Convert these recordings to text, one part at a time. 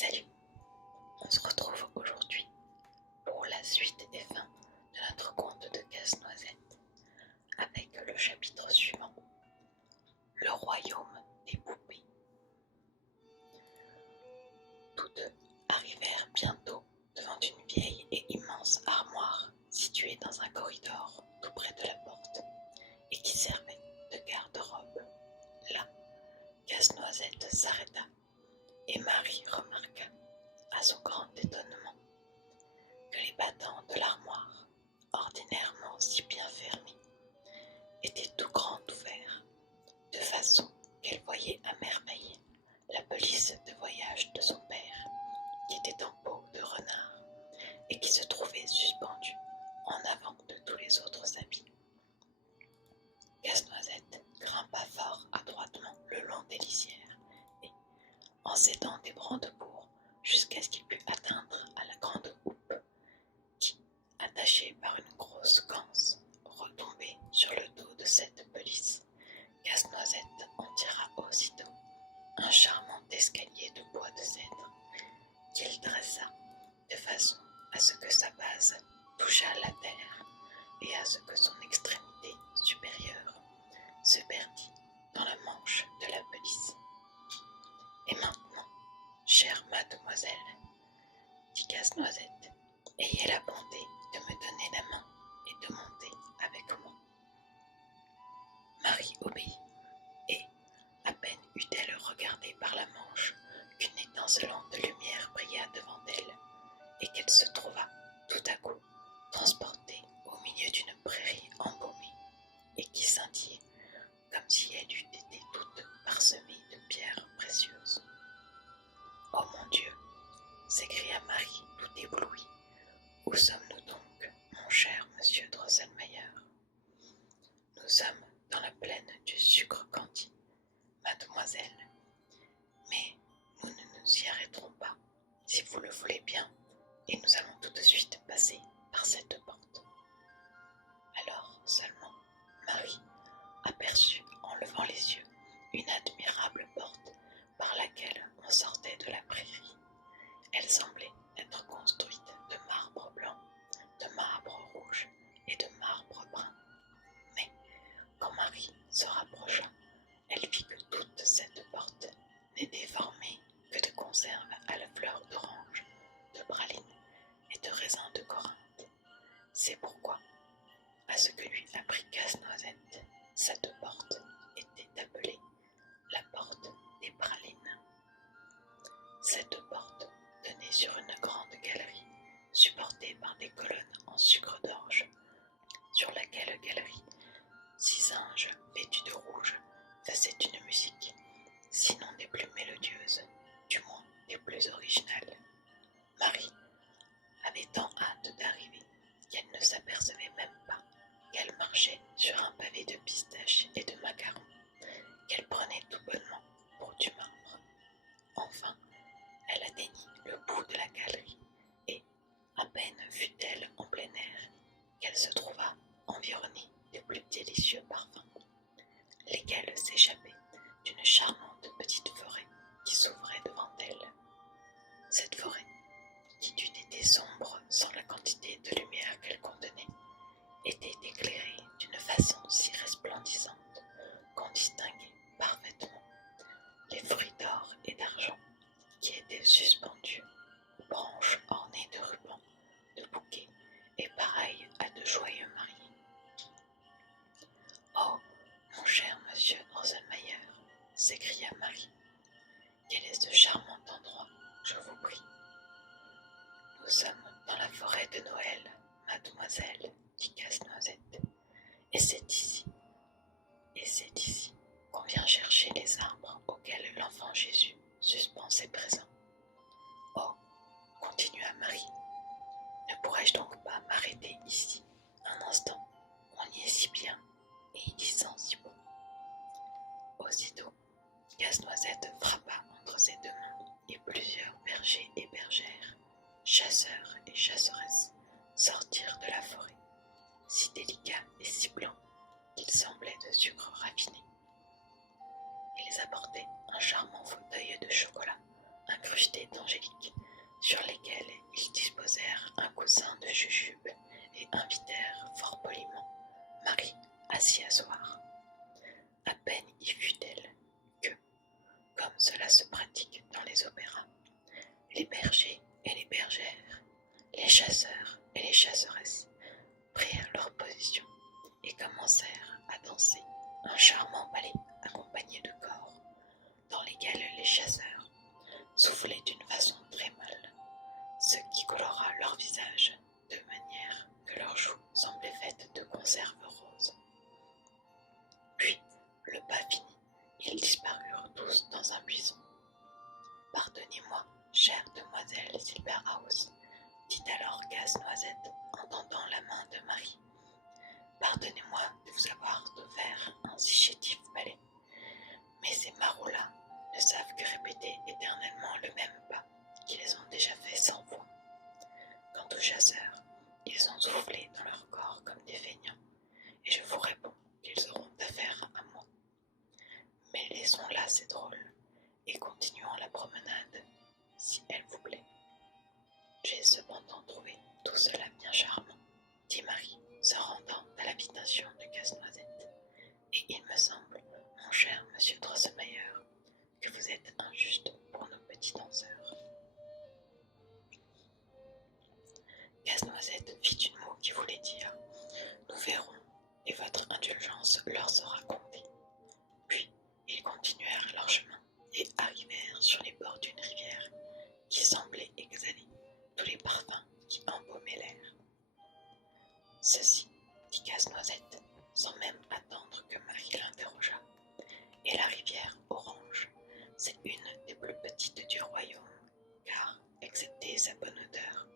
Salut, on se retrouve aujourd'hui pour la suite et fin de notre conte de Casse-Noisette avec le chapitre suivant, le royaume des poupées. Tous deux arrivèrent bientôt devant une vieille et immense armoire située dans un corridor tout près de la porte et qui servait de garde-robe. Là, Casse-Noisette s'arrêta et Marie remarqua, à son grand étonnement, que les battants de l'armoire, ordinairement si bien fermés, étaient tout grands ouverts, de façon qu'elle voyait à merveille la pelisse de voyage de son père, qui était en peau de renard et qui se trouvait suspendue en avant de tous les autres habits. Casse-Noisette grimpa fort adroitement le long des lisières et, en s'aidant des brandebourgs jusqu'à ce qu'il pût atteindre à la grande houppe qui, attachée par une grosse ganse, retombait sur le dos de cette pelisse, Casse-Noisette en tira aussitôt un charmant escalier de bois de cèdre qu'il dressa de façon à ce que sa base touchât la terre et à ce que son extrémité supérieure se perdît dans la manche de la pelisse. Et maintenant, chère mademoiselle, dit Casse-Noisette, ayez la bonté de me donner la main et de monter avec moi. Marie obéit, et à peine eut-elle regardé par la manche qu'une étincelante lumière brilla devant elle, et qu'elle se trouva tout à coup transportée au milieu d'une prairie embaumée et qui scintillait comme si elle eût été toute parsemée de pierres précieuses. « Oh mon Dieu !» s'écria Marie tout éblouie. « Où sommes-nous donc, mon cher monsieur Drosselmayer ? » « Nous sommes dans la plaine du Sucre-Candy, mademoiselle, mais nous ne nous y arrêterons pas, si vous le voulez bien, et nous allons tout de suite passer par cette porte. » Alors seulement Marie aperçut, en levant les yeux, une admirable porte par laquelle on sortait de la prairie. Elle semblait être construite de marbre blanc, de marbre rouge et de marbre brun. Mais quand Marie se rapprocha, elle vit que toute cette porte n'était formée que de conserves à la fleur d'orange, de praline et de raisin de Corinthe. C'est pourquoi, à ce que lui apprit Casse-Noisette, cette porte était appelée la porte des pralines. Cette porte donnait sur une grande galerie supportée par des colonnes en sucre d'orge, sur laquelle galerie 6 anges vêtus de rouge faisaient une musique, sinon des plus mélodieuses, du moins des plus originales. Marie avait tant hâte d'arriver qu'elle ne s'apercevait même pas qu'elle marchait sur un pavé de pistaches et de macarons, qu'elle prenait tout bonnement pour du marbre. Enfin, elle atteignit le bout de la galerie et, à peine fut-elle en plein air, qu'elle se trouva environnée des plus délicieux parfums, lesquels s'échappaient d'une charmante petite forêt qui s'ouvrait devant elle. Cette forêt, qui eût été sombre sans la quantité de lumière qu'elle contenait, était éclairée d'une façon si resplendissante qu'on distinguait parfaitement les fruits d'or et d'argent qui étaient suspendus aux branches ornées de rubans, de bouquets et pareils à de joyeux mariés. « Oh, mon cher monsieur Drosselmayer !» s'écria Marie. « Quel est ce charmant endroit, je vous prie ?»« Nous sommes dans la forêt de Noël, mademoiselle, dit Casse-Noisette, et c'est ici qu'on vient chercher les arbres auxquels l'enfant Jésus suspend ses présents. »« Oh, continua Marie, ne pourrais-je donc pas m'arrêter ici un instant? On y est si bien, et il y sent si bon. » Aussitôt, Casse-Noisette frappa entre ses deux mains, et plusieurs bergers et bergères, chasseurs et chasseresses, sortirent de la forêt, si délicats et si blancs qu'ils semblaient de sucre raffiné. Ils apportaient un charmant fauteuil de chocolat incrusté d'angélique, chasseurs et les chasseresses prirent leur position et commencèrent à danser un charmant ballet accompagné de corps, dans lesquels les chasseurs soufflaient d'une façon très mâle, ce qui colora leur visage de manière que leurs joues semblaient faites de conserve rose. Puis, le pas fini, ils disparurent tous dans un buisson. Pardonnez-moi, chère demoiselle Silberhaus, dit alors Casse-Noisette en tendant la main de Marie. Pardonnez-moi de vous avoir offert un si chétif balai, mais ces marauds-là ne savent que répéter éternellement le même pas qu'ils ont déjà fait 100 fois. Quant aux chasseurs, ils ont soufflé dans leur corps comme des feignants, et je vous réponds qu'ils auront affaire à moi. Mais laissons-là ces drôles, et continuons la promenade, si elle vous plaît. J'ai cependant trouvé tout cela bien charmant, dit Marie, se rendant à l'habitation de Casse-Noisette. Et il me semble, mon cher monsieur Drosselmayer, que vous êtes injuste pour nos petits danseurs. Casse-Noisette fit une moue qui voulait dire « Nous verrons, et votre indulgence leur sera comptée. » Puis, ils continuèrent leur chemin et arrivèrent sur les bords d'une rivière qui semblait exhaler tous les parfums qui embaumaient l'air. « Ceci, dit Casse-Noisette, sans même attendre que Marie l'interrogeât, est la rivière Orange. C'est une des plus petites du royaume, car, excepté sa bonne odeur,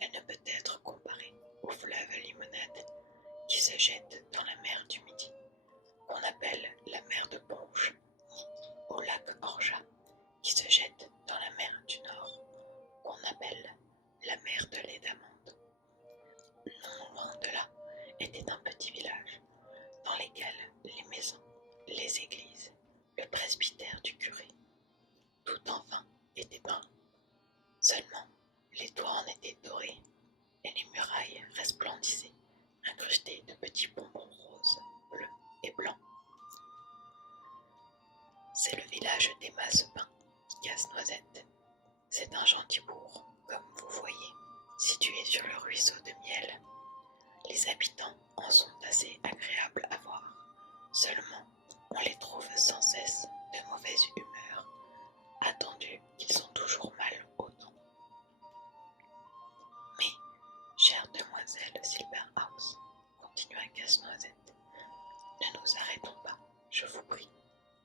elle ne peut être comparée au fleuve Limonade qui se jette dans la mer du Midi, qu'on appelle la mer de Ponche, ni au lac Orgeat qui se jette dans la mer du Nord, qu'on appelle la mer de lait d'amande. Non loin de là était un petit village, dans lequel les maisons, les églises, le presbytère du curé, tout enfin était peint. Seulement, les toits en étaient dorés et les murailles resplendissaient, incrustées de petits bonbons roses, bleus et blancs. C'est le village des Massepins, dit Casse-Noisette. C'est un gentil bourg, comme vous voyez, situé sur le ruisseau de Miel. Les habitants en sont assez agréables à voir. Seulement, on les trouve sans cesse de mauvaise humeur, attendu qu'ils sont toujours mal au temps. Mais, chère demoiselle Silberhaus, continua Casse-Noisette, ne nous arrêtons pas, je vous prie,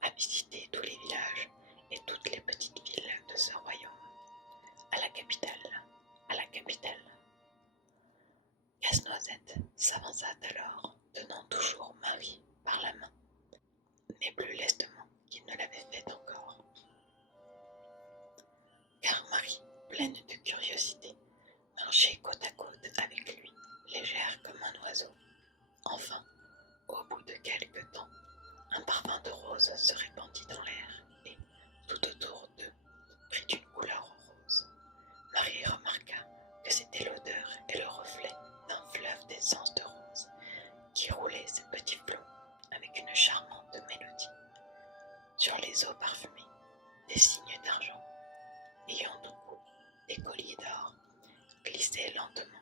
à visiter tous les villages et toutes les petites villes de ce royaume. À la capitale, à la capitale. Casse-Noisette s'avança alors, tenant toujours Marie par la main, mais plus lestement qu'il ne l'avait fait encore. Car Marie, pleine de curiosité, marchait côte à côte avec lui, légère comme un oiseau. Enfin, au bout de quelque temps, un parfum de rose se répandit dans l'air et, tout autour d'eux, prit une couleur rose. Marie remarqua que c'était l'odeur et le reflet d'un fleuve d'essence de rose qui roulait ses petits flots avec une charmante mélodie. Sur les eaux parfumées, des cygnes d'argent, ayant au cou des colliers d'or, glissaient lentement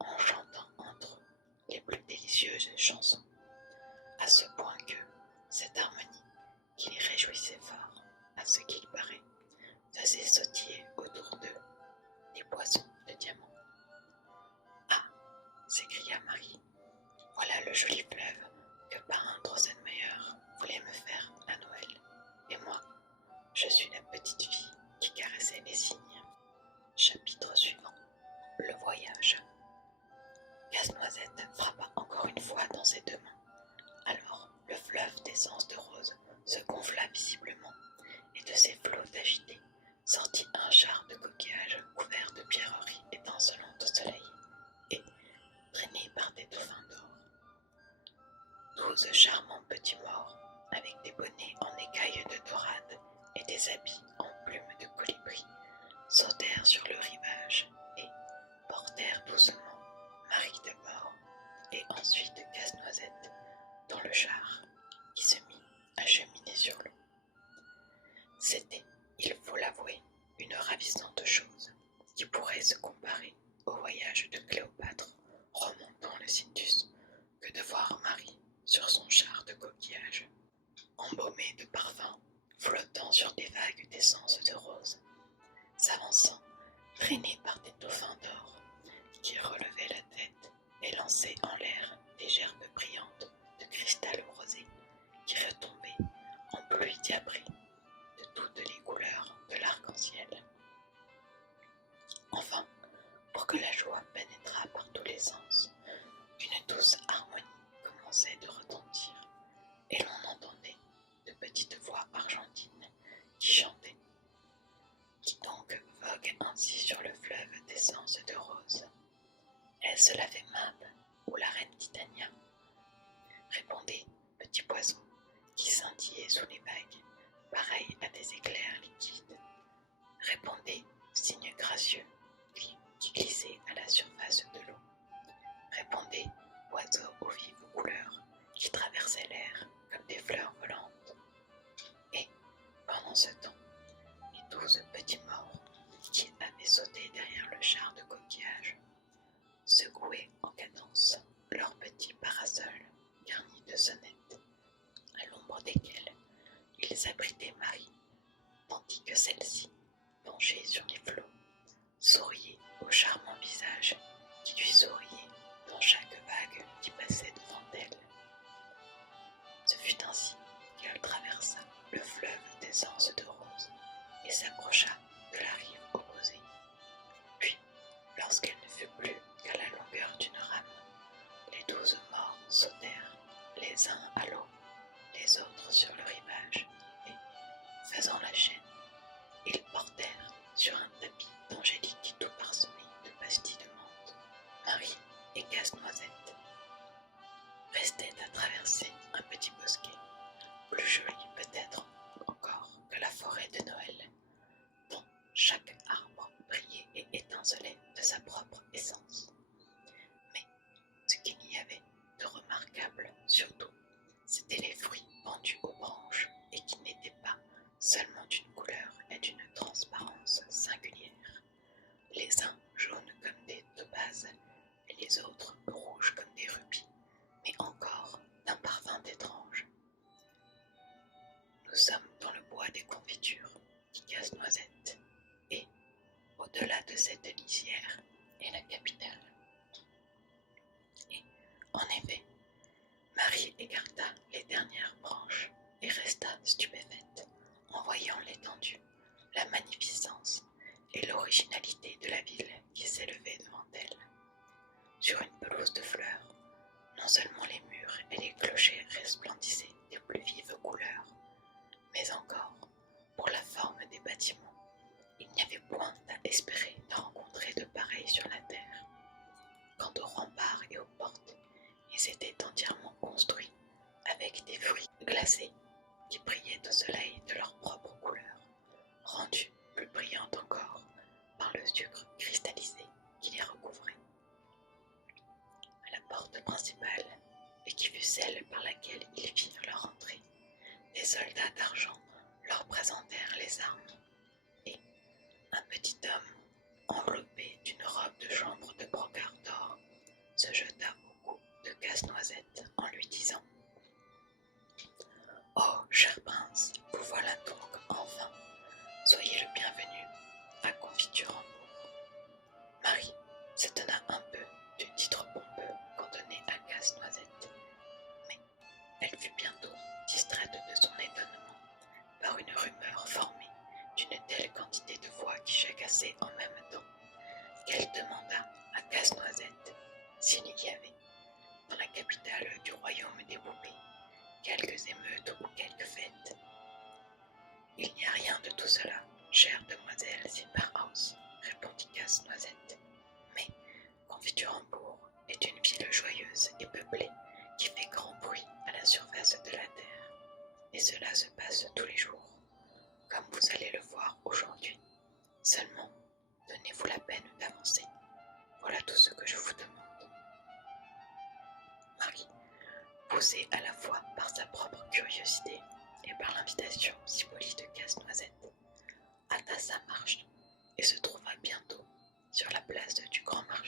en chantant entre eux les plus délicieuses chansons, à ce point que cette harmonie, qui les réjouissait fort, à ce qu'il paraît, faisait sautiller autour d'eux des poissons de diamants. « Ah !» s'écria Marie, « voilà le joli fleuve que parrain Drosselmayer voulait me faire à Noël. Et moi, je suis la petite fille qui caressait les cygnes. » Chapitre suivant. Le voyage. Casse-Noisette frappa encore une fois dans ses deux mains. Alors le fleuve d'essence de rose se gonfla visiblement, et de ses flots agités sortit un char de coquillages couvert de pierreries étincelantes au soleil, et, traîné par des dauphins d'or, 12 charmants petits maures, avec des bonnets en écailles de dorade et des habits en plumes de colibri, sautèrent sur le rivage et portèrent doucement Marie d'abord et ensuite Casse-Noisette dans le char qui se mit à cheminer sur l'eau. C'était, il faut l'avouer, une ravissante chose qui pourrait se comparer au voyage de Cléopâtre remontant le Cynthus que de voir Marie sur son char de coquillage, embaumé de parfums, flottant sur des vagues d'essence de rose, s'avançant, traîné par des dauphins d'or qui relevaient la tête et lançaient en l'air des gerbes brillantes de cristal rosé qui retombaient en pluie diaprée de toutes les couleurs de l'arc-en-ciel. Enfin, pour que la joie pénétrât par tous les sens, une douce harmonie commençait de retentir, et l'on entendait de petites voix argentines qui chantaient. Qui donc vogue ainsi sur le fleuve d'essence de rose? Est-ce la fée Mab ou la reine Titania? Répondez, petits poissons, qui scintillaient sous les vagues, pareils à des éclairs liquides. Répondez, cygnes gracieux, qui glissaient à la surface de l'eau. Répondez, oiseaux aux vives couleurs, qui traversaient l'air comme des fleurs volantes. Et, pendant ce temps, les 12 petits morts, qui avaient sauté derrière le char de coquillage, secouaient en cadence leurs petits parasols garnis de sonnettes, à l'ombre desquels ils abritaient Marie, tandis que celle-ci, penchée sur les flots, souriait au charmant visage qui lui souriait dans chaque vague qui passait devant elle. Ce fut ainsi qu'elle traversa le fleuve d'essence de rose et s'approcha de la rive opposée. Puis, lorsqu'elle ne fut plus qu'à la longueur d'une rame, les 12 morts sautèrent, les uns à l'eau, les autres sur le rivage, et, faisant la chaîne, ils portèrent sur un tapis d'angélique tout parsemé de pastilles de menthe, Marie et Casse-Noisette. Restait à traverser un petit bosquet, plus joli peut-être encore que la forêt de Noël, dont chaque arbre brillait et étincelait de sa propre essence. Mais ce qu'il y avait de remarquable surtout, c'étaient les fruits pendus aux branches et qui n'étaient pas seulement d'une couleur et d'une transparence singulières, les uns jaunes comme des topazes et les autres rouges comme des rubis, mais encore d'un parfum étrange. Nous sommes dans le bois des confitures, dit Casse-Noisette, et, au-delà de cette lisière, est la capitale. Et, en effet, Marie écarta les dernières branches et resta stupéfaite en voyant l'étendue, la magnificence et l'originalité de la ville qui s'élevait devant elle. Sur une pelouse de fleurs, non seulement les murs et les clochers resplendissaient des plus vives couleurs, mais encore, pour la forme des bâtiments, il n'y avait point à espérer de rencontrer de pareils sur la terre. Quant aux remparts et aux portes, ils étaient entièrement construits avec des fruits glacés qui brillaient au soleil de leur propre couleur, rendue plus brillante encore par le sucre cristallisé qui les recouvrait. À la porte principale, et qui fut celle par laquelle ils firent leur entrée, des soldats d'argent leur présentèrent les armes, et un petit homme, enveloppé d'une robe de chambre de brocart d'or, se jeta au cou de Casse-Noisette en lui disant: « Oh, cher prince, vous voilà donc enfin. Soyez le bienvenu à Confiture-en-Bourg. » Marie s'étonna un peu du titre pompeux qu'on donnait à Casse-Noisette, mais elle fut bientôt distraite de son étonnement par une rumeur formée d'une telle quantité de voix qui jacassaient en même temps qu'elle demanda à Casse-Noisette s'il y avait, dans la capitale du royaume des poupées, quelques émeutes ou quelques fêtes. « Il n'y a rien de tout cela, chère demoiselle Silberhaus, » répondit Casse-Noisette. « Mais Confiture-en-Bourg est une ville joyeuse et peuplée qui fait grand bruit à la surface de la terre, et cela se passe tous les jours, comme vous allez le voir aujourd'hui. Seulement, donnez-vous la peine d'avancer. Voilà tout ce que je vous demande. » Marie, poussée à la fois par sa propre curiosité et par l'invitation si polie de Casse-Noisette, hâta sa marche et se trouva bientôt sur la place du Grand Marché.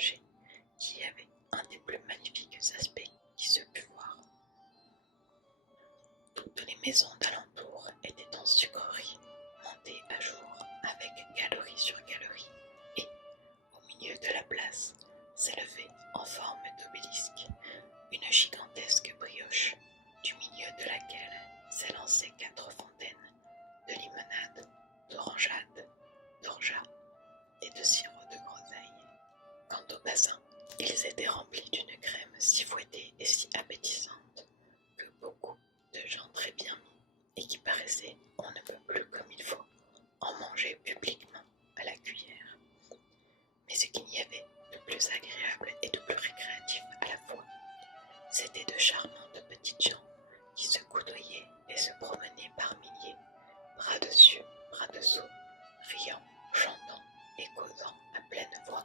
riant, chantant et causant à pleine voix,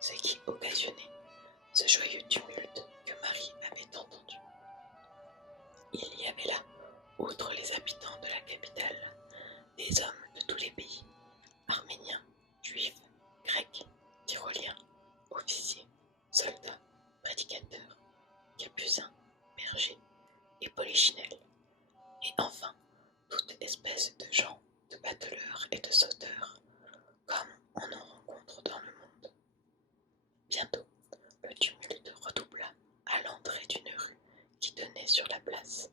ce qui occasionnait ce joyeux tumulte que Marie avait entendu. Il y avait là, outre les habitants de la capitale, des hommes de tous les pays, arméniens, juifs, grecs, tyroliens, officiers, soldats, prédicateurs, capucins, bergers et polichinelles, et enfin toute espèce de gens, de bateleurs et de sauteurs, comme on en rencontre dans le monde. Bientôt, le tumulte redoubla à l'entrée d'une rue qui donnait sur la place,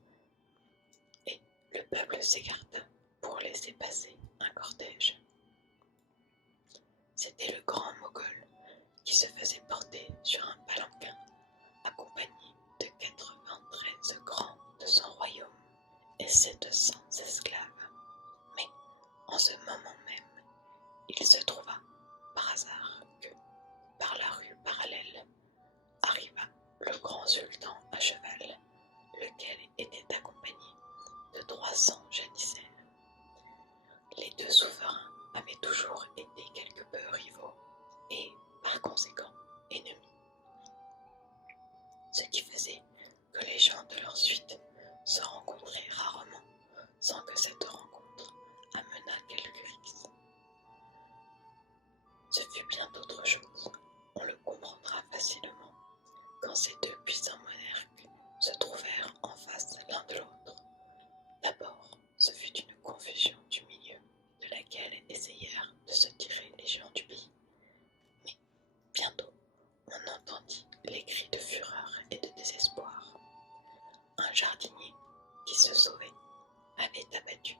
et le peuple s'écarta pour laisser passer un cortège. C'était le grand Mogol qui se faisait porter sur un palanquin, accompagné de 93 grands de son royaume et 700 esclaves. Mais, en ce moment même, il se trouva, par hasard, que, par la rue parallèle, arriva le grand sultan à cheval, lequel était accompagné de 300 janissaires. Les deux souverains avaient toujours été quelque peu rivaux et, par conséquent, ennemis. Ce qui faisait que les gens de leur suite se rencontraient rarement sans que cette rencontre amenât quelque risque. Ce fut bien d'autre chose, on le comprendra facilement, quand ces deux puissants monarques se trouvèrent en face l'un de l'autre. D'abord, ce fut une confusion du milieu, de laquelle essayèrent de se tirer les géants du pays. Mais bientôt, on entendit les cris de fureur et de désespoir. Un jardinier qui se sauvait avait abattu,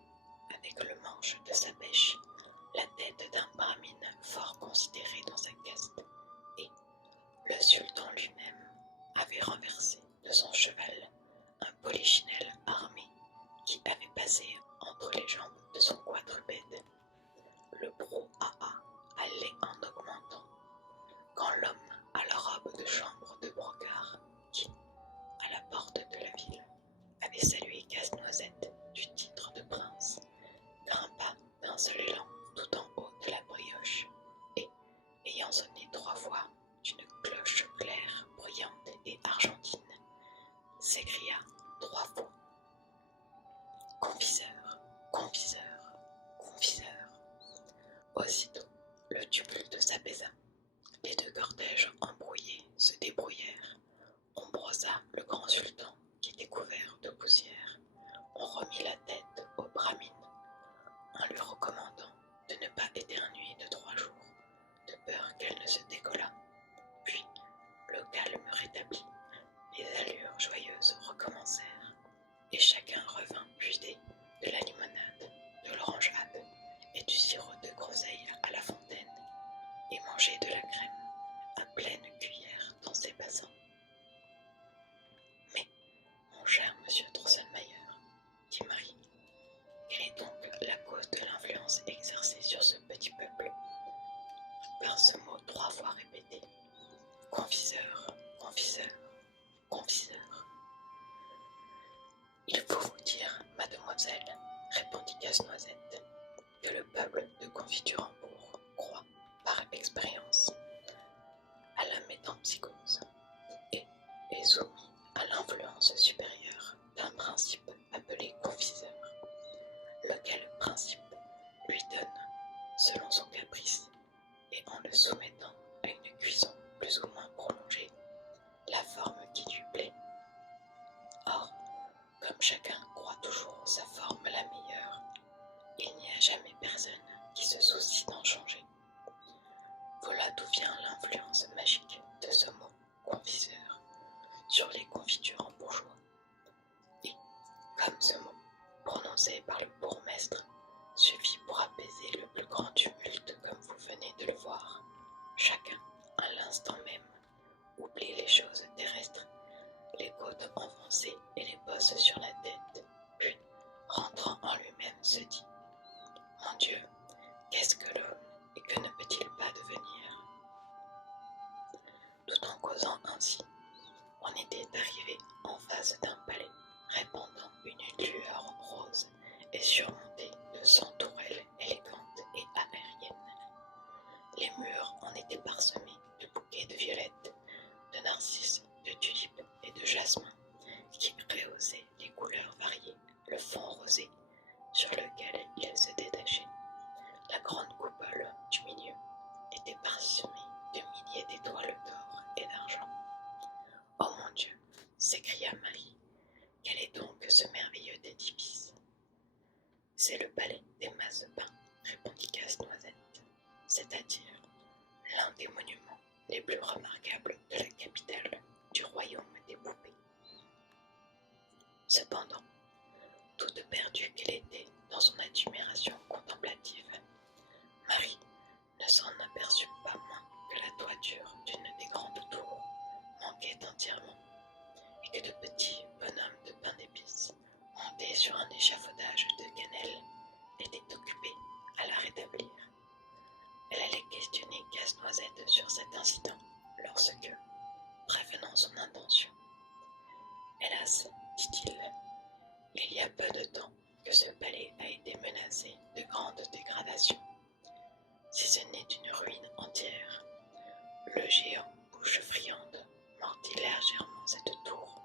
avec le manche de sa bêche, la tête d'un brahmine fort considéré dans sa caste, et le sultan lui-même avait renversé de son cheval un polichinelle armé qui avait passé entre les jambes de son quadrupède. Le brouhaha allait en augmentant, quand l'homme à la robe de chambre de brocart, qui, à la porte de la ville, avait salué Casse-Noisette du titre de prince, grimpa d'un seul élan tout en haut de la brioche, et, ayant sonné 3 fois d'une cloche claire, bruyante et argentine, s'écria 3 fois: Confiseur, confiseur, confiseur. Aussitôt, le tumulte s'apaisa. Les deux cortèges embrouillés se débrouillèrent. On brossa le grand sultan qui était couvert de poussière. On remit la tête au brahmine en lui recommandant de ne pas éternuer de 3 jours, de peur qu'elle ne se décollât. Puis, le calme rétabli, les allures joyeuses recommencèrent, et chacun revint puiser de la limonade, de l'orangeade et du sirop de groseille à la fontaine, et manger de la crème à pleine cuillère dans ses bassins. Mais, mon cher monsieur Drosselmayer, dit Marie, quelle est donc la cause de l'influence exercée sur ce petit peuple par ce mot 3 fois répété: confiseur, confiseur, confiseur. Il faut vous dire, mademoiselle, répondit Casse-Noisette, que le peuple de Confiturembourg croit, par expérience, à la métempsychose et est soumis à l'influence supérieure d'un principe appelé confiseur, lequel principe lui donne, selon son caprice et en le soumettant à une cuisson plus ou moins prolongée, la forme qui lui plaît. Or, comme chacun croit toujours sa forme la meilleure, il n'y a jamais personne qui se soucie d'en changer. Voilà d'où vient l'influence magique de ce mot confiseur sur les confitures en bourgeois. Et, comme ce mot, prononcé par le bourgmestre, suffit pour apaiser le plus grand tumulte comme vous venez de le voir, chacun, à l'instant même, oublie les choses terrestres, les côtes enfoncées et les bosses sur la tête, puis, rentrant en lui-même, se dit: Mon Dieu, qu'est-ce du milieu était parsemé de milliers d'étoiles d'or et d'argent. Oh mon Dieu, s'écria Marie, quel est donc ce merveilleux édifice? C'est le palais des Mazepin, répondit Casse-Noisette, c'est-à-dire l'un des monuments les plus remarquables de la capitale du royaume des poupées. Cependant, toute perdue qu'elle était dans son admiration contemplative, Marie ne s'en aperçut pas moins que la toiture d'une des grandes tours manquait entièrement et que de petits bonhommes de pain d'épices montés sur un échafaudage de cannelle étaient occupés à la rétablir. Elle allait questionner Casse-Noisette sur cet incident lorsque, prévenant son intention, hélas, dit-il, il y a peu de temps que ce palais a été menacé de grandes dégradations, si ce n'est d'une ruine entière. Le géant Bouche Friande mordit légèrement cette tour,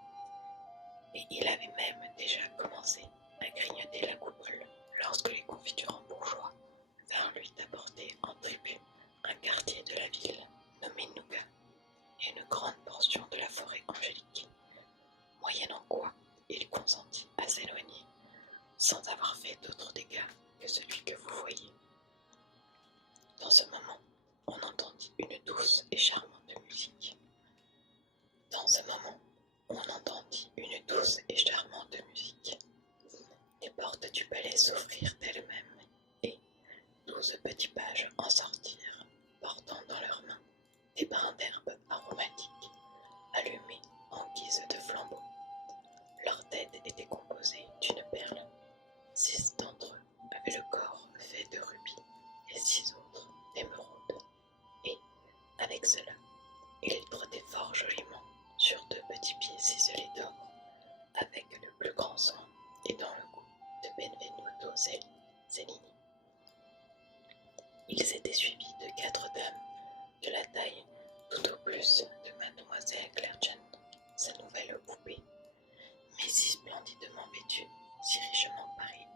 et il avait même déjà commencé à grignoter la coupole lorsque les confitures bourgeois vinrent lui apporter en tribut un quartier de la ville nommé Nougat et une grande portion de la forêt angélique, moyennant quoi il consentit à s'éloigner sans avoir fait d'autres dégâts que celui que vous voyez. Dans ce moment, on entendit une douce et charmante musique. Les portes du palais s'ouvrirent d'elles-mêmes et 12 petits pages en sortirent, portant dans leurs mains des brins d'herbe aromatiques, allumés en guise de flambeaux. Leur tête était composée d'une perle. 6 d'entre eux avaient le corps fait de rubis et 6 autres d'émeraude. Et, avec cela, ils trottaient fort joliment sur 2 petits pieds ciselés d'or, avec le plus grand soin et dans le goût de Benvenuto Cellini. Ils étaient suivis de 4 dames de la taille tout au plus de Mademoiselle Claire-Jeanne, sa nouvelle poupée, mais si splendidement vêtue, si richement parée,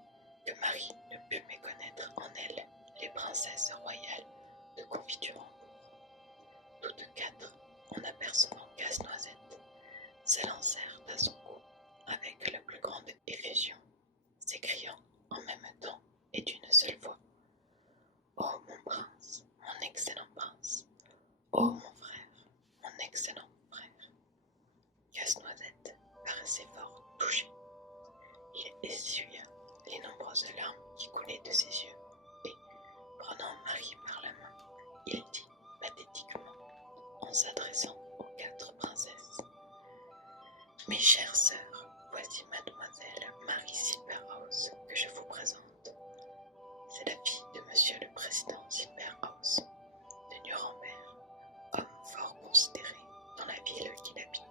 que Marie ne put méconnaître en elle les princesses royales de Confiturembourg. Toutes 4, en apercevant Casse-Noisette, s'élancèrent à son cou avec la plus grande effusion, s'écriant en même temps et d'une seule voix: Oh mon prince, mon excellent prince! Oh mon frère, mon excellent frère! Casse-Noisette paraissait fort touché. Il essuya les nombreuses larmes qui coulaient de ses yeux et, prenant Marie par la main, il dit pathétiquement, en s'adressant aux 4 princesses: Mes chères sœurs, voici Mademoiselle Marie Silberhaus que je vous présente. C'est la fille de Monsieur le Président Silberhaus de Nuremberg, homme fort considéré dans la ville qu'il habite.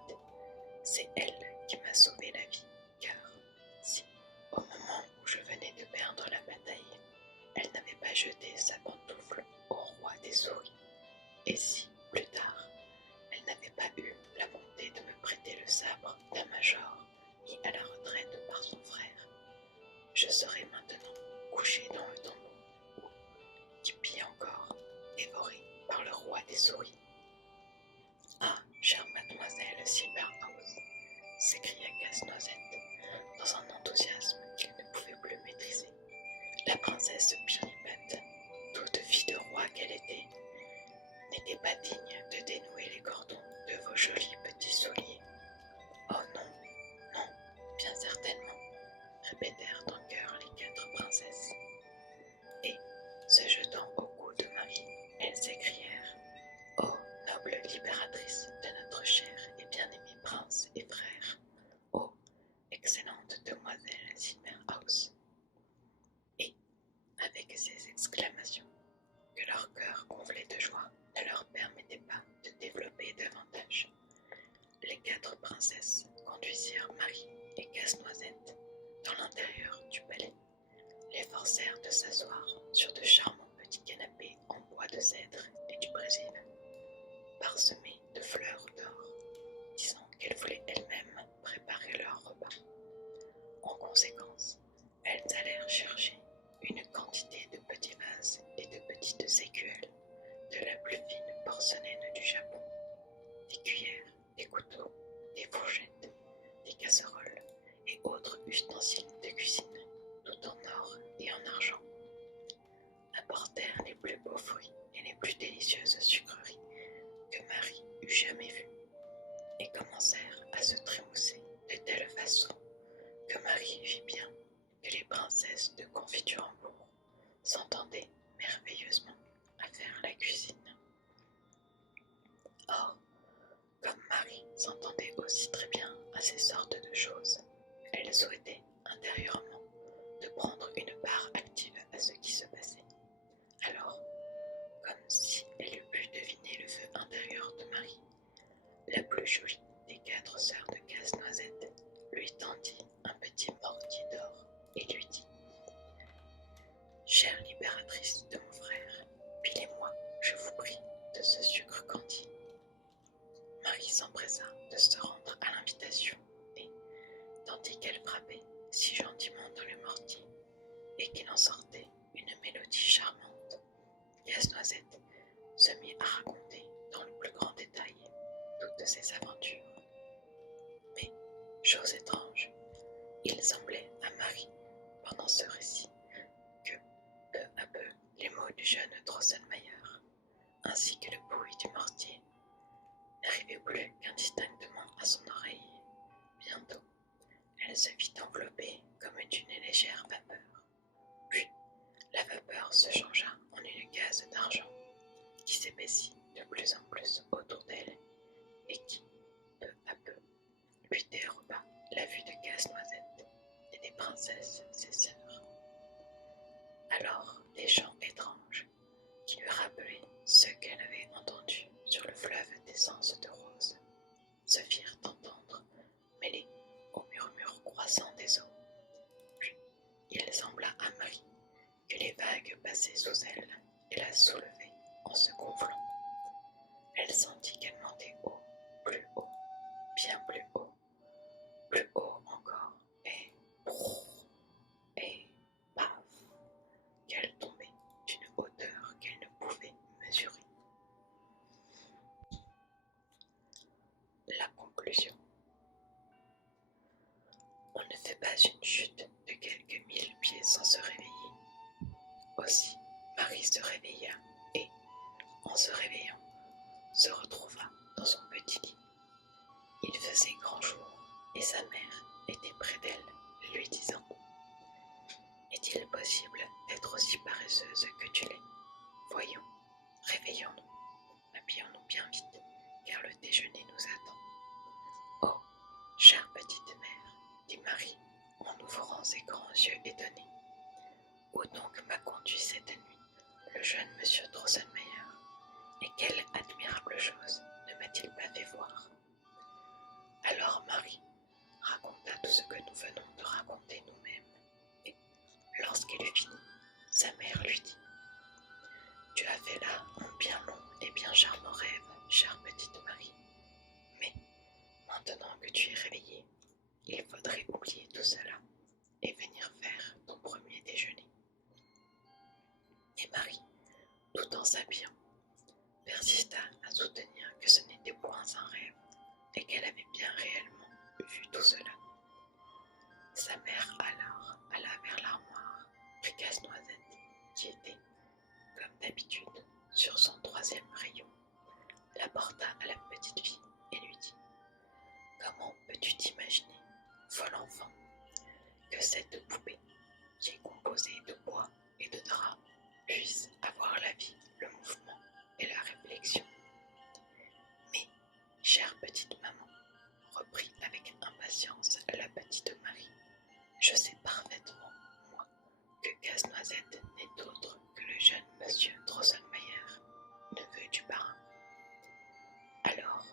C'est elle qui m'a sauvé la vie, car si, au moment où je venais de perdre la bataille, elle n'avait pas jeté sa pantoufle au roi des souris, et si, plus tard, elle n'avait pas eu la bonté de me prêter le sabre d'un major mis à la retraite par son frère, je serais maintenant couché dans le tombeau, ou, qui pis encore, dévoré par le roi des souris. Ah, chère mademoiselle Silberhaus, s'écria Casse-Noisette, dans un enthousiasme qu'il ne pouvait plus maîtriser. La princesse Pirlipate, toute fille de roi qu'elle était, n'était pas digne de dénouer les cordons de vos jolis petits souliers. Oh non, non, bien certainement, répétèrent en chœur les 4 princesses. Et, se jetant au cou de Marie, elles s'écrièrent: Ô noble libératrice de notre cher et bien-aimé prince et frère, ô excellente demoiselle Silberhaus. Et, avec ces exclamations, que leur cœur gonflé de joie ne leur permettait pas de développer davantage, les 4 princesses conduisirent Marie et Casse-Noisette dans l'intérieur du palais, les forcèrent de s'asseoir sur de charmants petits canapés en bois de cèdre et du Brésil, parsemés de fleurs d'or, disant qu'elles voulaient elles-mêmes préparer leur repas. En conséquence, elles allèrent chercher une quantité de petits vases et de petits petites écuelles, de la plus fine porcelaine du Japon, des cuillères, des couteaux, des fourchettes, des casseroles et autres ustensiles de cuisine, tout en or et en argent. Apportèrent les plus beaux fruits et les plus délicieuses sucreries que Marie eût jamais vues, et commencèrent à se trémousser de telle façon que Marie vit bien que les princesses de Confiturembourg s'entendaient merveilleusement à faire la cuisine. Or, comme Marie s'entendait aussi très bien à ces sortes de choses, elle souhaitait intérieurement de prendre une part active à ce qui se passait. Alors, comme si elle eût pu deviner le feu intérieur de Marie, la plus jolie des 4 sœurs de Casse-Noisette lui tendit un petit mortier d'or et lui dit: Chère libératrice de mon frère, pilez-moi, je vous prie, de ce sucre candi. Marie s'empressa de se rendre à l'invitation et, tandis qu'elle frappait si gentiment dans le mortier et qu'il en sortait une mélodie charmante, Casse-Noisette se mit à raconter dans le plus grand détail toutes ses aventures. Mais, chose étrange, il semblait à Marie, pendant ce récit, que, peu à peu, les mots du jeune Drosselmayer, ainsi que le bruit du mortier, n'arrivaient plus qu'indistinctement à son oreille. Bientôt, elle se vit enveloppée comme d'une légère vapeur. Puis, la vapeur se changea en une gaze d'argent qui s'épaissit de plus en plus autour d'elle et qui, peu à peu, lui déroba la vue de Casse-Noisette et des princesses ses sœurs. Alors, des chants étranges qui lui rappelaient ce qu'elle avait entendu sur le fleuve d'essence de rose se firent entendre, mêlés au murmure croissant des eaux. Puis, il sembla à Marie que les vagues passaient sous elle et la soulevaient en se gonflant. Elle sentit qu'elle montait haut, bien plus haut encore, et brrr, et paf, qu'elle tombait d'une hauteur qu'elle ne pouvait mesurer. La conclusion. On ne fait pas une chute de quelques 1000 pieds sans se réveiller. Aussi, Marie se réveilla et, en se réveillant, se retrouva dans son petit lit. Il faisait grand jour et sa mère était près d'elle, lui disant: Est-il possible d'être aussi paresseuse que tu l'es? Voyons, réveillons-nous, habillons-nous bien vite, car le déjeuner nous attend. Oh, chère petite mère, dit Marie en ouvrant ses grands yeux étonnés, où donc m'a conduit cette nuit le jeune monsieur Drosselmayer, et quelle admirable chose ne m'a-t-il pas fait voir? Alors Marie raconta tout ce que nous venons de raconter nous-mêmes, et lorsqu'elle eut fini, sa mère lui dit: Tu as fait là un bien long et bien charmant rêve, chère petite Marie, mais maintenant que tu es réveillée, il faudrait oublier tout cela et venir faire ton premier déjeuner. Et Marie, tout en s'habillant, persista à soutenir que ce n'était point un rêve et qu'elle avait bien réellement vu tout cela. Sa mère alors alla vers l'armoire, prit Casse-Noisette, qui était, comme d'habitude, sur son 3e rayon, la porta à la petite fille et lui dit: Comment peux-tu t'imaginer, folle enfant, que cette poupée, qui est composée de bois et de drap, puisse avoir la vie, le mouvement et la réflexion? Mais, chère petite maman, reprit avec impatience la petite Marie, je sais parfaitement, moi, que Casse-Noisette n'est autre que le jeune monsieur Drosselmayer, neveu du parrain. Alors,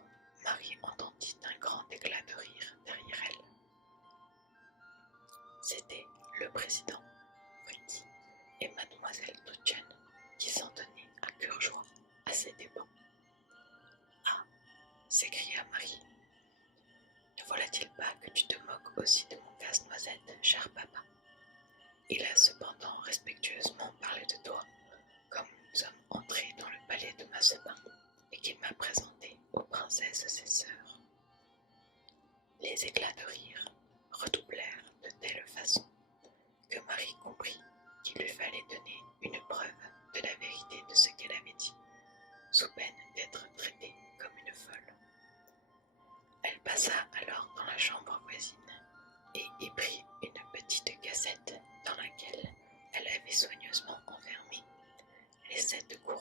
Marie entendit un grand éclat de rire derrière elle. C'était le président Fritz et mademoiselle toute jeune qui s'en tenaient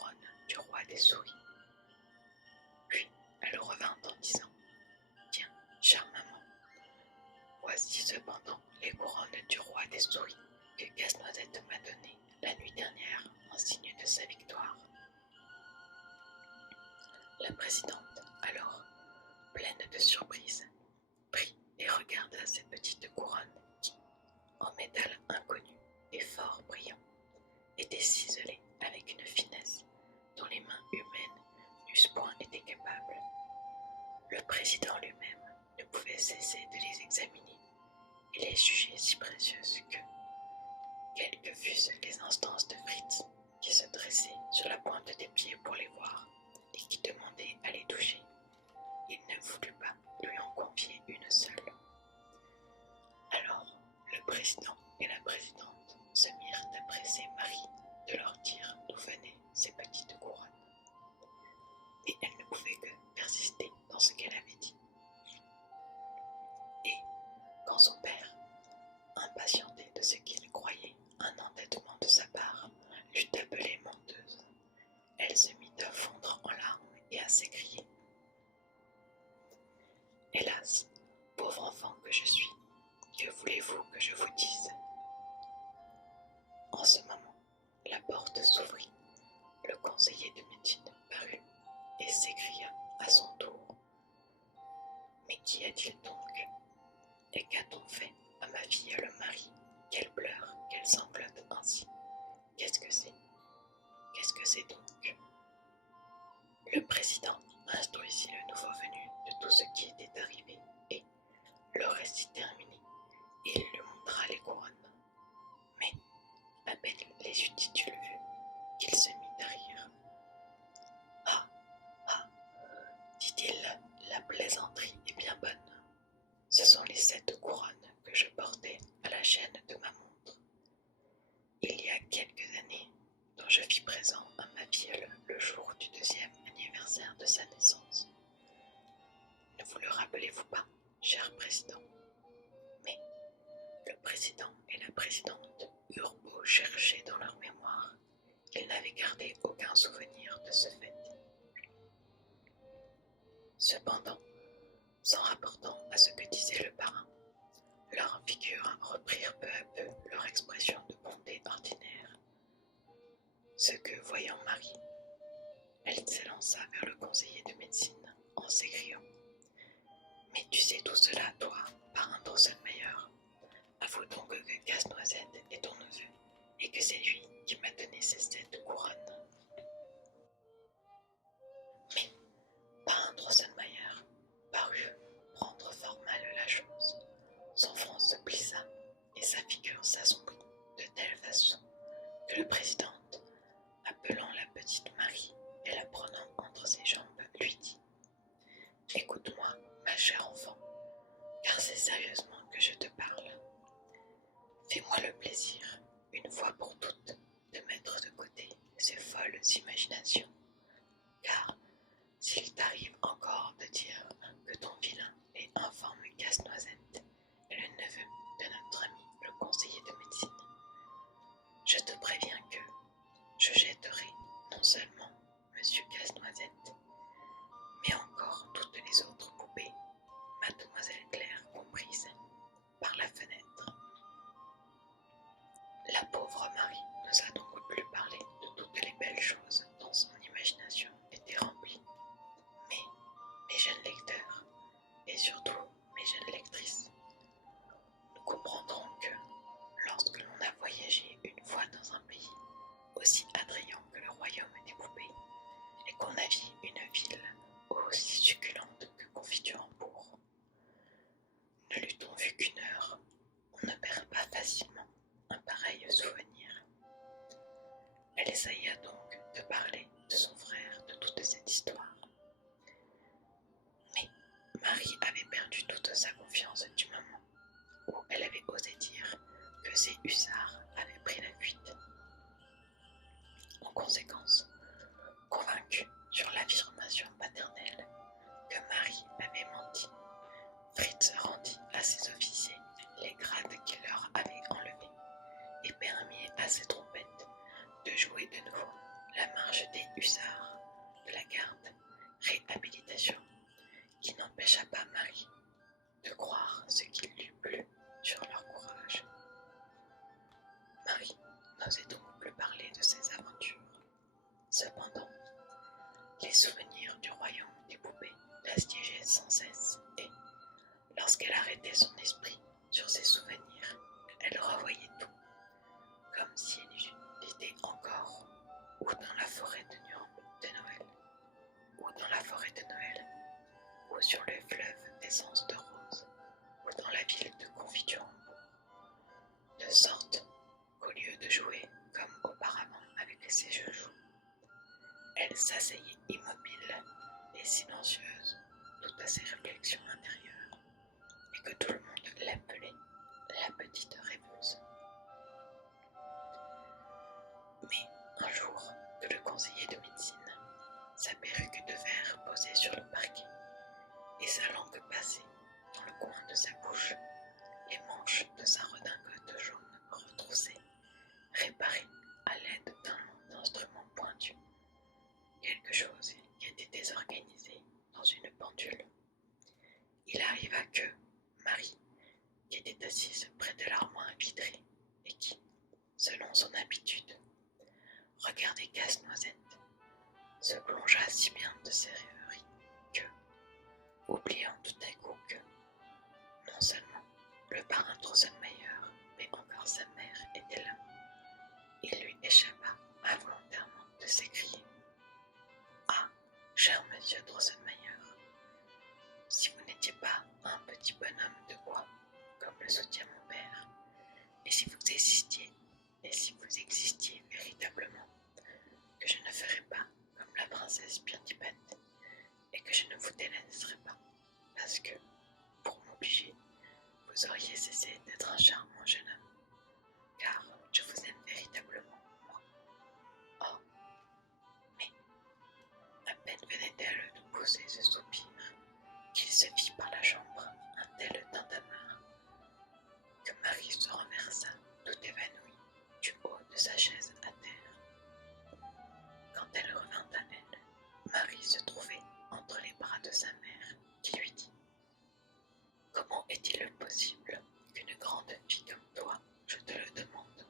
couronne du roi des souris. Puis elle revint en disant: Tiens, chère maman, voici cependant les couronnes du roi des souris que Casse-Noisette m'a données la nuit dernière en signe de sa victoire. La présidente, alors, pleine de surprise, prit et regarda ces petites couronnes qui, en métal inconnu et fort brillant, étaient ciselées avec une finesse dont les mains humaines n'eussent point été capables. Le président lui-même ne pouvait cesser de les examiner et les juger si précieuses que, quelles que fussent les instances de Fritz, qui se dressait sur la pointe des pieds pour les voir et qui demandait à les toucher, il ne voulut pas lui en confier une seule. Alors, le président et la présidente se mirent à presser Marie de leur dire d'où venaient ces petites couronnes. Et elle ne pouvait que persister dans ce qu'elle avait dit. Et, quand son père, impatienté de ce qu'il croyait un entêtement de sa part, l'eut appelée menteuse, elle se mit à fondre en larmes et à s'écrier: Hélas, pauvre enfant que je suis, que voulez-vous que je vous dise? En ce moment, la porte s'ouvrit, le conseiller de médecine parut et s'écria à son tour: Mais qu'y a-t-il donc? Et qu'a-t-on fait à ma filleule Marie, qu'elle pleure, qu'elle sanglote ainsi? Qu'est-ce que c'est? Qu'est-ce que c'est donc? Le président instruisit le nouveau venu de tout ce qui était arrivé et, le récit terminé, il lui montra les couronnes. Mais, à peine les eut-il vues, qu'il se mit à rire. Ah, ah, dit-il, la plaisanterie est bien bonne. Ce sont les 7 couronnes que je portais à la chaîne de ma montre. Il y a quelques années, dont je fis présent à ma filleule le jour du 2e anniversaire de sa naissance. Ne vous le rappelez-vous pas, cher président? Mais le président et la présidente eurent beau chercher dans leur mémoire, ils n'avaient gardé aucun souvenir de ce fait. Cependant, s'en rapportant à ce que disait le parrain, leurs figures reprirent peu à peu leur expression de bonté ordinaire. Ce que, voyant Marie, elle s'élança vers le conseiller de médecine en s'écriant: Mais tu sais tout cela, toi, parrain Drosselmayer. Avoue donc que Casse-Noisette est ton neveu et que c'est lui qui m'a donné ces 7 couronnes. Mais parrain Drosselmayer parut prendre fort mal la chose. Son front se plissa et sa figure s'assombrit de telle façon que le président, appelant la petite Marie et la prenant entre ses jambes, lui dit: Écoute-moi, ma chère enfant, car c'est sérieusement que je te parle. Fais-moi le plaisir, une fois pour toutes, de mettre de côté ces folles imaginations, car s'il t'arrive encore de dire que ton vilain et informe Casse-Noisette est le neveu de notre ami le conseiller de médecine, je te préviens que je jetterai non seulement Monsieur Casse-Noisette, mais encore toutes les autres poupées, Mademoiselle Claire comprise, par la fenêtre. La pauvre Marie nous a donc plus parlé de toutes les belles choses dont son imagination était remplie. Mais, mes jeunes lecteurs, et surtout mes jeunes lectrices, nous comprendrons que, lorsque l'on a voyagé une fois dans un pays hussards de la garde réhabilitation, qui n'empêcha pas Marie de croire ce qu'il lui plut sur leur courage. Marie n'osait donc plus parler de ses aventures. Cependant, les souvenirs du royaume des poupées l'assiégeaient sans cesse et, lorsqu'elle arrêtait son esprit sur ses souvenirs, elle revoyait tout, comme si elle était encore ou dans la forêt de Noël, ou dans la forêt de Noël, ou sur le fleuve d'essence de rose, ou dans la ville de confiture, de sorte qu'au lieu de jouer comme auparavant avec ses joujoux, elle s'asseyait immobile et silencieuse, toute à ses réflexions intérieures, et que tout le monde l'appelait la petite rêveuse. Mais un jour que le conseiller de médecine, sa perruque de verre posée sur le parquet et sa langue passée dans le coin de sa bouche, les manches de sa redingote jaune retroussée, réparée à l'aide d'un long instrument pointu, quelque chose qui était désorganisé dans une pendule. Il arriva que Marie, qui était assise près de l'armoire vitrée et qui, selon son habitude, regardait Casse-Noisette, se plongea si bien de ses rêveries que, oubliant tout à coup que, non seulement le parrain Drosselmayer, mais encore sa mère était là, il lui échappa involontairement de s'écrier « Ah, cher monsieur Drosselmayer, si vous n'étiez pas un petit bonhomme de bois, comme le soutient mon père, et si vous existiez véritablement, que je ne ferais pas comme la princesse Pirlipate, et que je ne vous délaisserais pas, parce que, pour m'obliger, vous auriez cessé d'être un charmant jeune homme, car je vous aime véritablement, moi. Oh, mais à peine venait-elle de pousser ce soupir, qu'il se fit par la chambre un tel tintamarre, que Marie se renversa tout évanouie du haut de sa chaise à terre. Quand elle revint à elle, Marie se trouvait entre les bras de sa mère, qui lui dit « Comment est-il possible qu'une grande fille comme toi, je te le demande,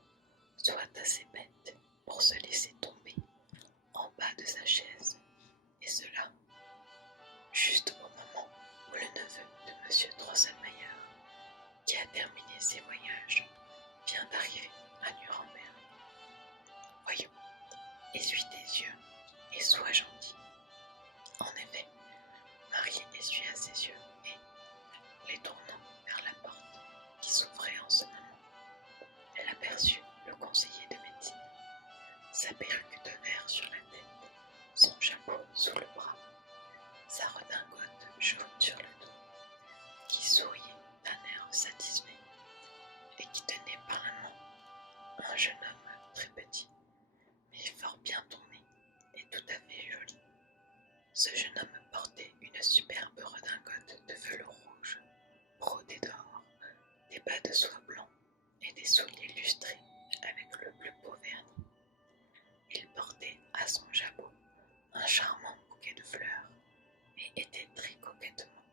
soit assez bête pour se laisser tomber en bas de sa chaise, et cela juste au moment où le neveu de M. Drosselmayer, qui a terminé ses voyages, vient d'arriver à Nuremberg. Voyons, essuie tes yeux et sois gentil. » En effet, Marie essuya ses yeux et, les tournant vers la porte qui s'ouvrait en ce moment, elle aperçut le conseiller de médecine, sa perruque de verre sur la tête, son chapeau sous le bras, sa redingote jaune sur le dos, qui souriait d'un air satisfait et qui tenait par la main un jeune homme très petit, mais fort bien tourné et tout à fait joli. Ce jeune homme portait une superbe redingote de velours rouge, brodée d'or, des bas de soie blanc et des souliers lustrés avec le plus beau vernis. Il portait à son jabot un charmant bouquet de fleurs et était très coquettement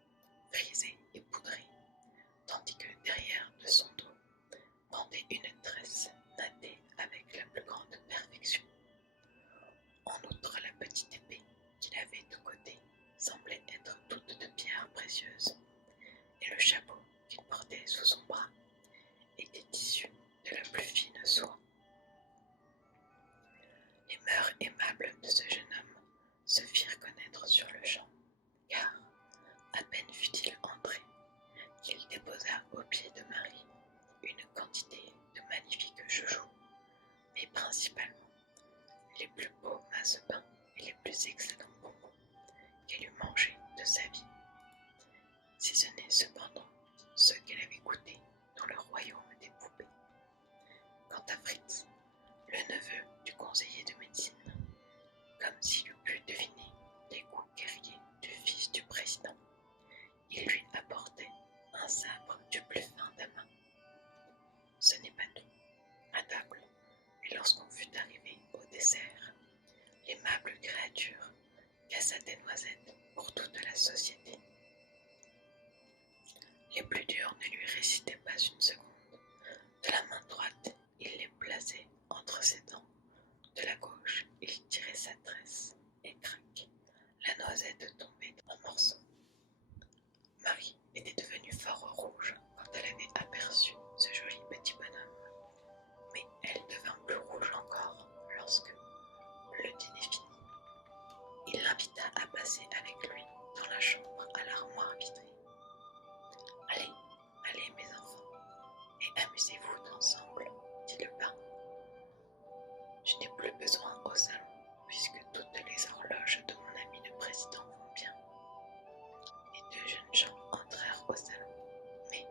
frisé et poudré, tandis que derrière de son dos pendait une tresse nattée avec la plus grande perfection. En outre, la petite épée qu'il avait de côté semblait être toute de pierres précieuses, et le chapeau qu'il portait sous son bras était tissu de la plus fine soie. Les mœurs aimables de ce jeune homme se firent connaître sur le champ, car, à peine fut-il entré, qu'il déposa aux pieds de Marie une quantité de magnifiques joujoux, mais principalement les plus beaux marzipains et les plus excellents bonbons qu'elle eût mangés de sa vie, si ce n'est cependant ceux qu'elle avait goûtés dans le royaume des poupées. Quant à Fritz, le neveu du conseiller de médecine, comme s'il eût pu deviner les goûts guerriers du fils du président, il lui apportait un sabre du plus fin damas. Ce n'est pas tout. À table, et lorsqu'on fut arrivé au dessert, l'aimable dressa des noisettes pour toute la société. Les plus durs ne lui résistaient pas une seconde. De la main droite, il les plaçait entre ses dents. De la gauche, il tirait sa tresse, et crac, la noisette tombait en morceaux. Marie était devenue fort rouge quand elle avait aperçu ce joli petit bonhomme, mais elle devint plus rouge encore lorsque le dîner fini. Il l'invita à passer avec lui dans la chambre à l'armoire vitrée. Allez, allez mes enfants, et amusez-vous ensemble, dit le parrain. Je n'ai plus besoin au salon, puisque toutes les horloges de mon ami le président vont bien. Les deux jeunes gens entrèrent au salon, mais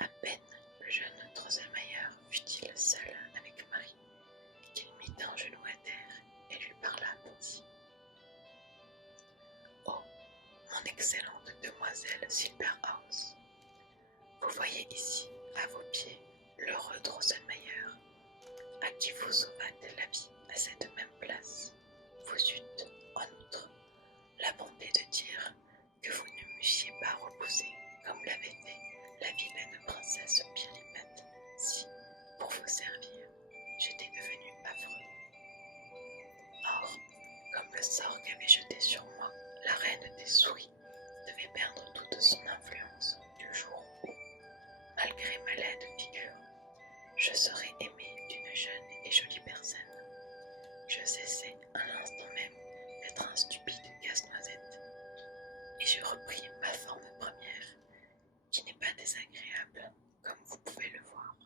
à peine le jeune Drosselmayer fut-il seul avec Marie, qu'il mit un genou à terre et lui parla ainsi. Oh, mon excellente demoiselle Silberhaus, vous voyez ici, à vos pieds, l'heureux Drosselmayer, à qui vous sauvâtes la vie à cette même place. Vous eûtes, en outre, la bonté de dire que vous ne m'eussiez pas repoussé comme l'avait fait la vilaine princesse Pirlipate, si, pour vous servir, j'étais devenu affreux. Or, comme le sort qu'avait jeté sur moi la reine des souris devait perdre toute son influence du jour où, malgré ma laide figure, je serais aimé d'une jeune et jolie personne, je cessai à l'instant même d'être un stupide casse-noisette, et je repris ma forme première, qui n'est pas désagréable, comme vous pouvez le voir.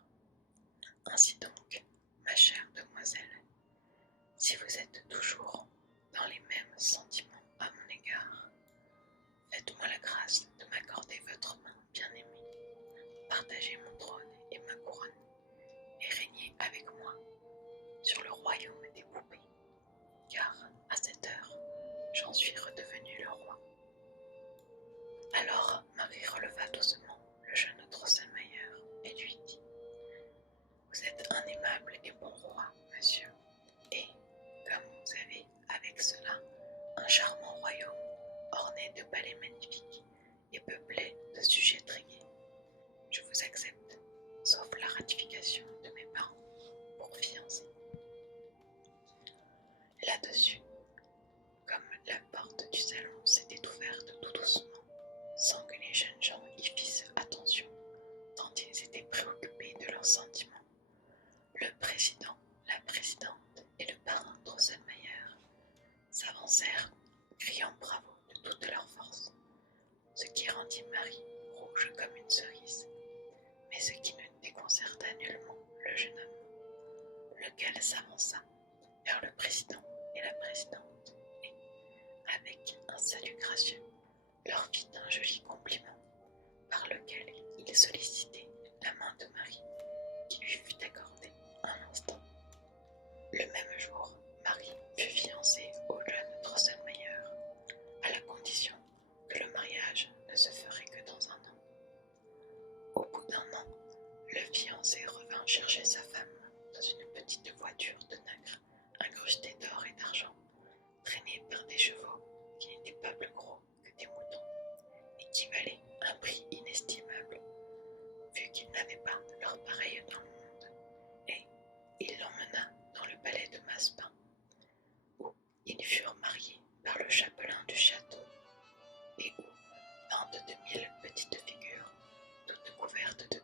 Ainsi donc, ma chère demoiselle, si vous êtes toujours dans les mêmes sentiments à mon égard, faites-moi la grâce de m'accorder votre main bien-aimée, partagez mon trône et ma couronne, et régnez avec moi sur le royaume des poupées, car à cette heure, j'en suis redevenu le roi. Alors Marie releva doucement le jeune Drosselmayer et lui dit: Vous êtes un aimable et bon roi, monsieur, et, comme vous avez avec cela un charmant royaume orné de palais magnifiques et peuplé de sujets très gais, je vous accepte, sauf la ratification de mes parents pour fiancé. Là-dessus, comme la porte du salon s'était ouverte tout doucement, sans que les jeunes gens y fissent attention, tant ils étaient préoccupés de leurs sentiments, le président, la présidente et le parrain Drosselmayer s'avancèrent, criant bravo de toute leur force, ce qui rendit Marie rouge comme une cerise, mais ce qui ne déconcerta nullement le jeune homme, lequel s'avança vers le président et la présidente et, avec un salut gracieux, leur fit un joli compliment par lequel il sollicitait la main de Marie qui lui fut accordée un instant. Le même jour, Marie fut fiancée au jeune Drosselmayer, à la condition que le mariage ne se ferait que dans un an. Au bout d'un an, le fiancé revint chercher sa femme dans une petite voiture de nacre incrustée d'or et d'argent, traînée par des chevaux qui n'étaient pas plus gros que des moutons et qui valaient un prix inestimable, vu qu'il n'avait pas leur pareil dans le monde, et il l'emmena dans le palais de Massepain, où ils furent mariés par le chapelain du château, et où 22 000 petites figures, toutes couvertes de